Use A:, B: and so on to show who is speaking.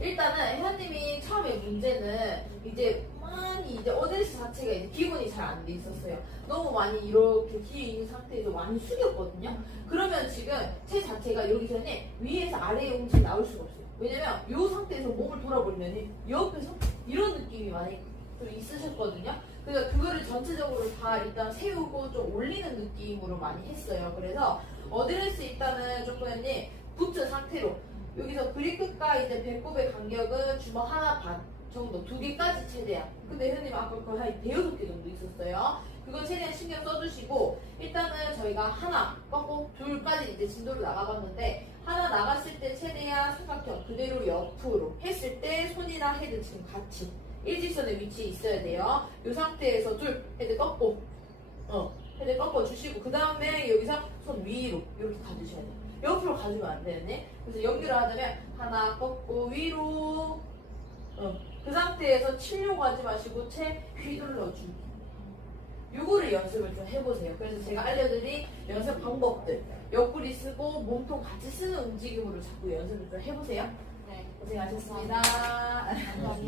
A: 일단은 혜연님이 처음에 문제는 이제 많이 이제 어드레스 자체가 이제 기본이 잘 안 돼 있었어요. 너무 많이 이렇게 뒤에 있는 상태에서 많이 숙였거든요. 그러면 지금 체 자체가 여기 전에 위에서 아래에 움직이 나올 수가 없어요. 왜냐면 이 상태에서 몸을 돌아버리면 옆에서 이런 느낌이 많이 좀 있으셨거든요. 그래서 그거를 전체적으로 다 일단 세우고 좀 올리는 느낌으로 많이 했어요. 그래서 어드레스 일단은 조금 붙은 상태로 여기서 그립 끝과 이제 배꼽의 간격은 주먹 하나 반 정도 두 개까지 최대한 근데 회원님 아까 거의 한 대여섯 개 정도 있었어요. 그거 최대한 신경 써주시고 일단은 저희가 하나 꺾고 둘까지 이제 진도로 나가봤는데 하나 나갔을 때 최대한 삼각형 그대로 옆으로 했을 때 손이나 헤드 지금 같이 일직선의 위치에 있어야 돼요. 이 상태에서 둘 헤드 꺾고 어 헤드 꺾어 주시고 그 다음에 여기서 손 위로 이렇게 옆으로 가주면 안 되네. 그래서 연결을 하자면 하나 꺾고 위로. 어. 그 상태에서 치려고 하지 마시고 채 휘둘러주기. 요거를 연습을 좀 해보세요. 그래서 제가 알려드린 연습 방법들. 옆구리 쓰고 몸통 같이 쓰는 움직임으로 자꾸 연습을 좀 해보세요.
B: 네.
A: 고생하셨습니다.
B: 감사합니다.